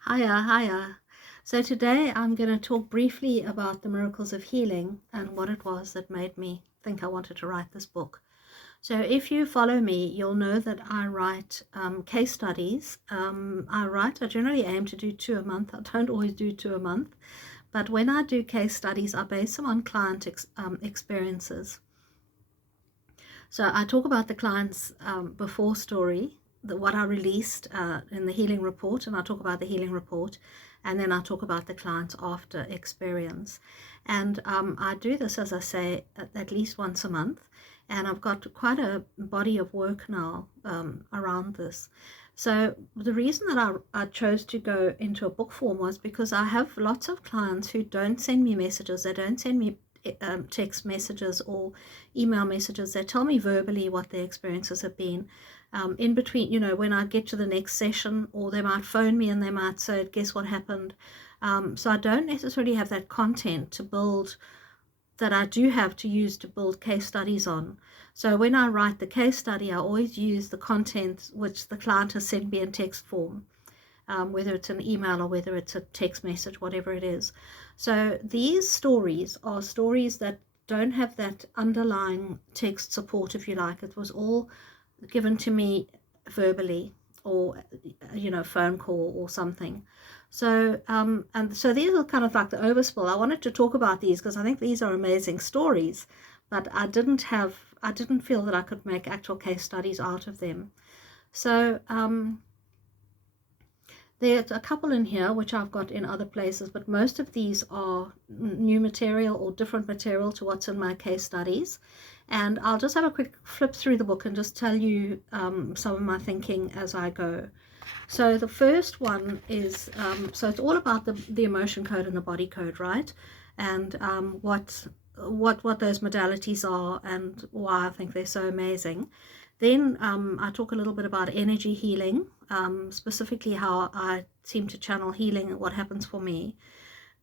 Hiya, hiya. So today I'm going to talk briefly about the miracles of healing and what it was that made me think I wanted to write this book. So if you follow me, you'll know that I write case studies. I generally aim to do two a month. I don't always do two a month, but when I do case studies, I base them on client experiences. So I talk about the client's before story, what I released in the healing report, and I talk about the healing report, and then I talk about the client's after experience. And I do this, as I say, at least once a month, and I've got quite a body of work now around this. So the reason that I chose to go into a book form was because I have lots of clients who don't send me messages. They don't send me text messages or email messages. They tell me verbally what their experiences have been. In between, when I get to the next session, or they might phone me and they might say, guess what happened? So I don't necessarily have that content to build, that I do have to use to build case studies on. So when I write the case study, I always use the content which the client has sent me in text form. Whether it's an email or whether it's a text message, whatever it is. So these stories are stories that don't have that underlying text support, if you like. It was all given to me verbally, or phone call or something. So and so these are kind of like the overspill. I wanted to talk about these because I think these are amazing stories, but I didn't feel that I could make actual case studies out of them. So there's a couple in here which I've got in other places, but most of these are new material or different material to what's in my case studies. And I'll just have a quick flip through the book and just tell you some of my thinking as I go. So the first one is, so it's all about the emotion code and the body code, right? And what those modalities are and why I think they're so amazing. Then I talk a little bit about energy healing, specifically how I seem to channel healing and what happens for me.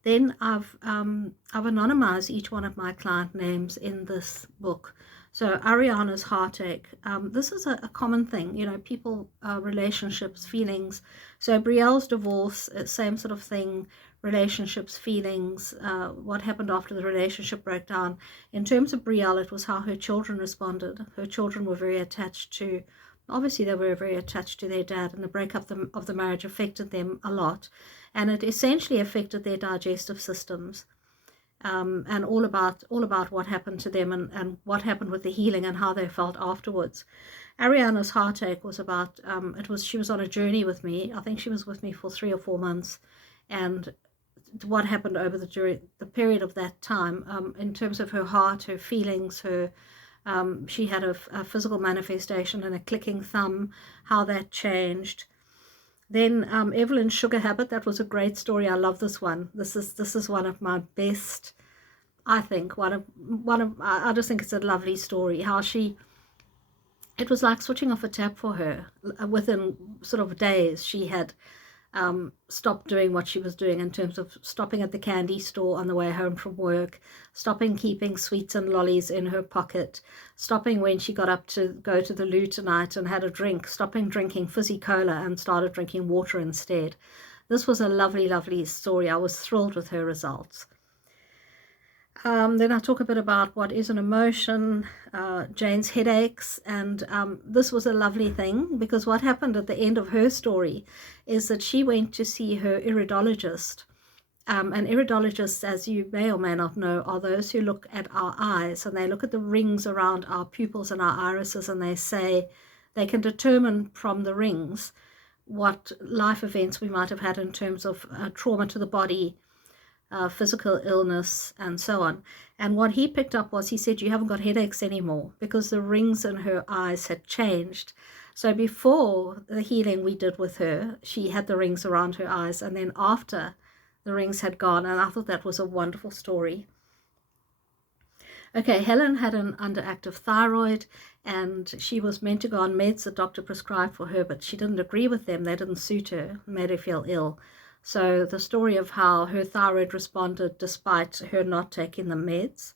Then I've anonymized each one of my client names in this book. So Ariana's heartache. This is a common thing, people, relationships, feelings. So Brielle's divorce, same sort of thing. Relationships, feelings, what happened after the relationship broke down. In terms of Brielle, it was how her children responded. Her children were very attached to, obviously they were very attached to their dad, and the breakup of the marriage affected them a lot, and it essentially affected their digestive systems, and all about what happened to them, and what happened with the healing and how they felt afterwards. Ariana's heartache was about, she was on a journey with me. I think she was with me for 3 or 4 months, and what happened over the period of that time, in terms of her heart, her feelings, she had a physical manifestation and a clicking thumb, how that changed. Then Evelyn's sugar habit, that was a great story. I love this one. This is one of my best, I think. I just think it's a lovely story. How it was like switching off a tap for her. Within sort of days, she had stopped doing what she was doing, in terms of stopping at the candy store on the way home from work, stopping keeping sweets and lollies in her pocket, stopping when she got up to go to the loo tonight and had a drink, stopping drinking fizzy cola and started drinking water instead. This was a lovely, lovely story. I was thrilled with her results. Then I talk a bit about what is an emotion, Jane's headaches, and this was a lovely thing, because what happened at the end of her story is that she went to see her iridologist. And iridologists, as you may or may not know, are those who look at our eyes, and they look at the rings around our pupils and our irises, and they say they can determine from the rings what life events we might have had in terms of trauma to the body, physical illness, and so on. And what he picked up was, he said, you haven't got headaches anymore, because the rings in her eyes had changed. So before the healing we did with her, she had the rings around her eyes, and then after, the rings had gone. And I thought that was a wonderful story. Okay, Helen had an underactive thyroid, and she was meant to go on meds the doctor prescribed for her, but she didn't agree with them. They didn't suit her, made her feel ill. So the story of how her thyroid responded despite her not taking the meds.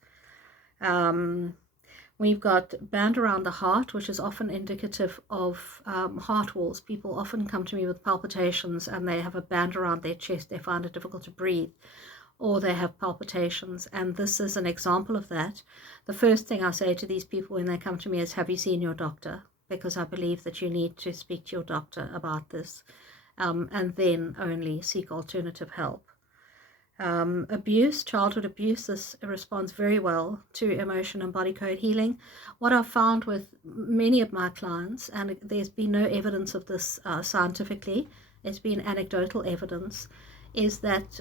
We've got band around the heart, which is often indicative of heart walls. People often come to me with palpitations and they have a band around their chest. They find it difficult to breathe, or they have palpitations. And this is an example of that. The first thing I say to these people when they come to me is, have you seen your doctor? Because I believe that you need to speak to your doctor about this, and then only seek alternative help. Abuse, childhood abuse, this responds very well to emotion and body code healing. What I've found with many of my clients, and there's been no evidence of this scientifically, it's been anecdotal evidence, is that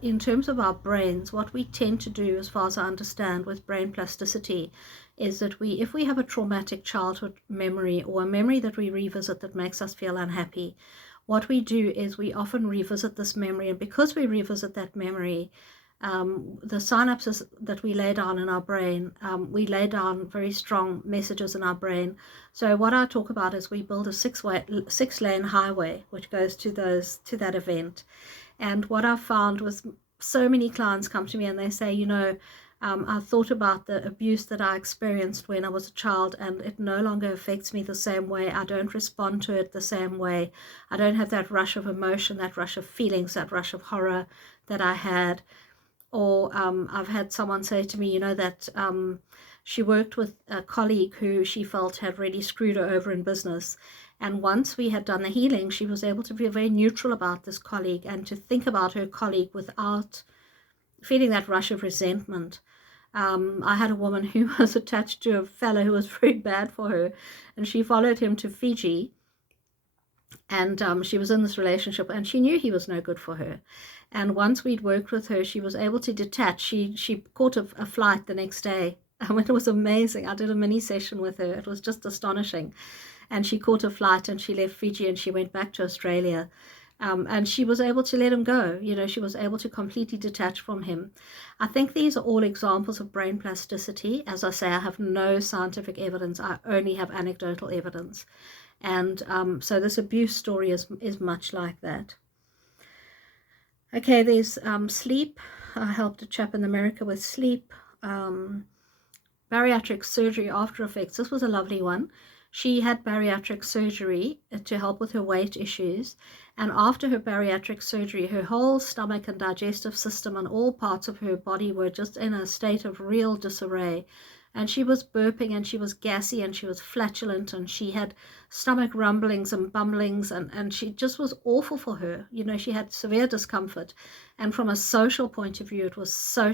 in terms of our brains, what we tend to do, as far as I understand, with brain plasticity, is that if we have a traumatic childhood memory or a memory that we revisit that makes us feel unhappy, what we do is we often revisit this memory, and because we revisit that memory, the synapses that we lay down in our brain, we lay down very strong messages in our brain. So what I talk about is we build a six-lane highway which goes to that event. And what I've found was so many clients come to me and they say, I thought about the abuse that I experienced when I was a child, and it no longer affects me the same way. I don't respond to it the same way. I don't have that rush of emotion, that rush of feelings, that rush of horror that I had. Or I've had someone say to me, that she worked with a colleague who she felt had really screwed her over in business. And once we had done the healing, she was able to be very neutral about this colleague and to think about her colleague without feeling that rush of resentment. I had a woman who was attached to a fellow who was very bad for her, and she followed him to Fiji, and she was in this relationship, and she knew he was no good for her. And once we'd worked with her, she was able to detach. She caught a flight the next day. It was amazing. I did a mini session with her. It was just astonishing. And she caught a flight and she left Fiji and she went back to Australia. And she was able to let him go. She was able to completely detach from him. I think these are all examples of brain plasticity. As I say, I have no scientific evidence. I only have anecdotal evidence. And so this abuse story is much like that. Okay, there's sleep. I helped a chap in America with sleep. Bariatric surgery after effects. This was a lovely one. She had bariatric surgery to help with her weight issues, and after her bariatric surgery, her whole stomach and digestive system and all parts of her body were just in a state of real disarray. And she was burping and she was gassy and she was flatulent and she had stomach rumblings and bumblings, and she just was awful for her. She had severe discomfort, and from a social point of view, it was so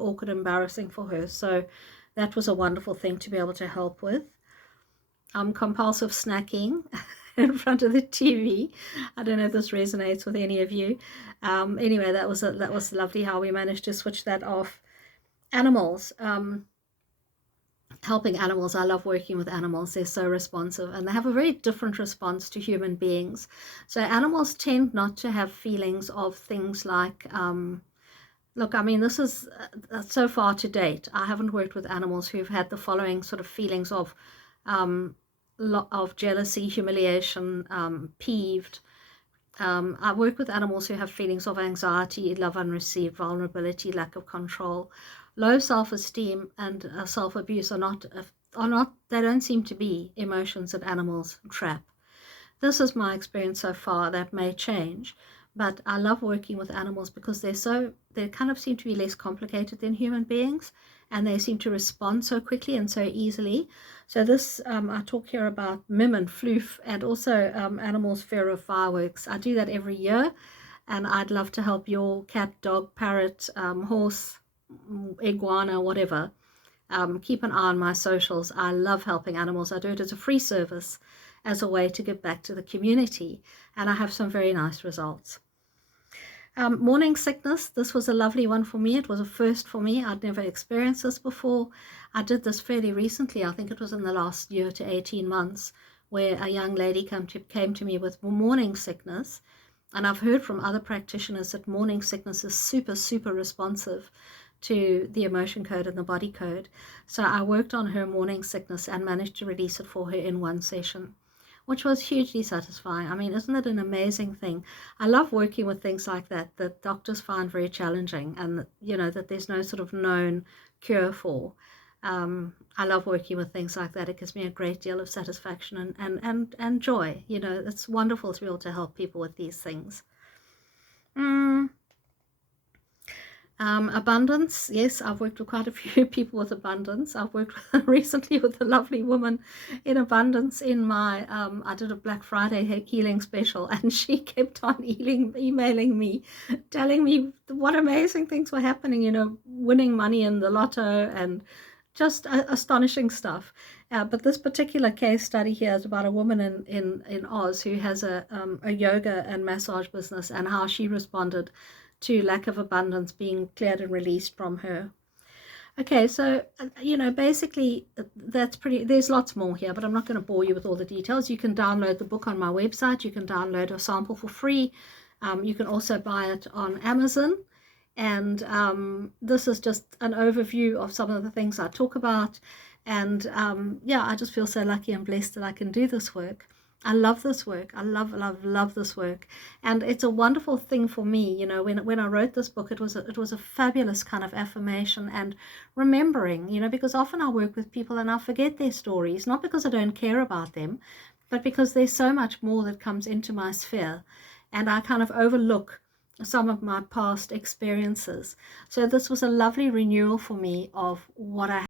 awkward, embarrassing for her. So that was a wonderful thing to be able to help with. Compulsive snacking in front of the TV. I don't know if this resonates with any of you. Anyway, that was lovely how we managed to switch that off. Animals. Helping animals. I love working with animals. They're so responsive and they have a very different response to human beings. So animals tend not to have feelings of things like, look, I mean, this is so far to date, I haven't worked with animals who've had the following sort of feelings of jealousy, humiliation, peeved. I work with animals who have feelings of anxiety, love unreceived, vulnerability, lack of control. Low self-esteem and self-abuse are not, they don't seem to be emotions that animals trap. This is my experience so far. That may change, but I love working with animals because they kind of seem to be less complicated than human beings, and they seem to respond so quickly and so easily. So this, I talk here about mim and floof, and also animals' fear of fireworks. I do that every year, and I'd love to help your cat, dog, parrot, horse, iguana, whatever. Keep an eye on my socials. I love helping animals. I do it as a free service, as a way to give back to the community, and I have some very nice results. Morning sickness. This was a lovely one for me. It was a first for me. I'd never experienced this before. I did this fairly recently. I think it was in the last year to 18 months, where a young lady came to me with morning sickness. And I've heard from other practitioners that morning sickness is super, super responsive to the emotion code and the body code. So I worked on her morning sickness and managed to release it for her in one session, which was hugely satisfying. I mean, isn't it an amazing thing? I love working with things like that doctors find very challenging, and that there's no sort of known cure for. I love working with things like that. It gives me a great deal of satisfaction and joy. You know, it's wonderful to be able to help people with these things. Mm. Abundance, yes, I've worked with quite a few people with abundance. I've worked recently with a lovely woman in abundance in my, I did a Black Friday healing special, and she kept on emailing me, telling me what amazing things were happening, you know, winning money in the lotto and just astonishing stuff. But this particular case study here is about a woman in Oz who has a yoga and massage business, and how she responded to lack of abundance being cleared and released from her. Okay, so, you know, basically that's pretty, there's lots more here, but I'm not going to bore you with all the details. You can download the book on my website. You can download a sample for free. You can also buy it on Amazon. And this is just an overview of some of the things I talk about. And yeah, I just feel so lucky and blessed that I can do this work. I love this work. I love this work. And it's a wonderful thing for me. You know, when I wrote this book, it was a fabulous kind of affirmation and remembering, you know, because often I work with people and I forget their stories, not because I don't care about them, but because there's so much more that comes into my sphere. And I kind of overlook some of my past experiences. So this was a lovely renewal for me of what I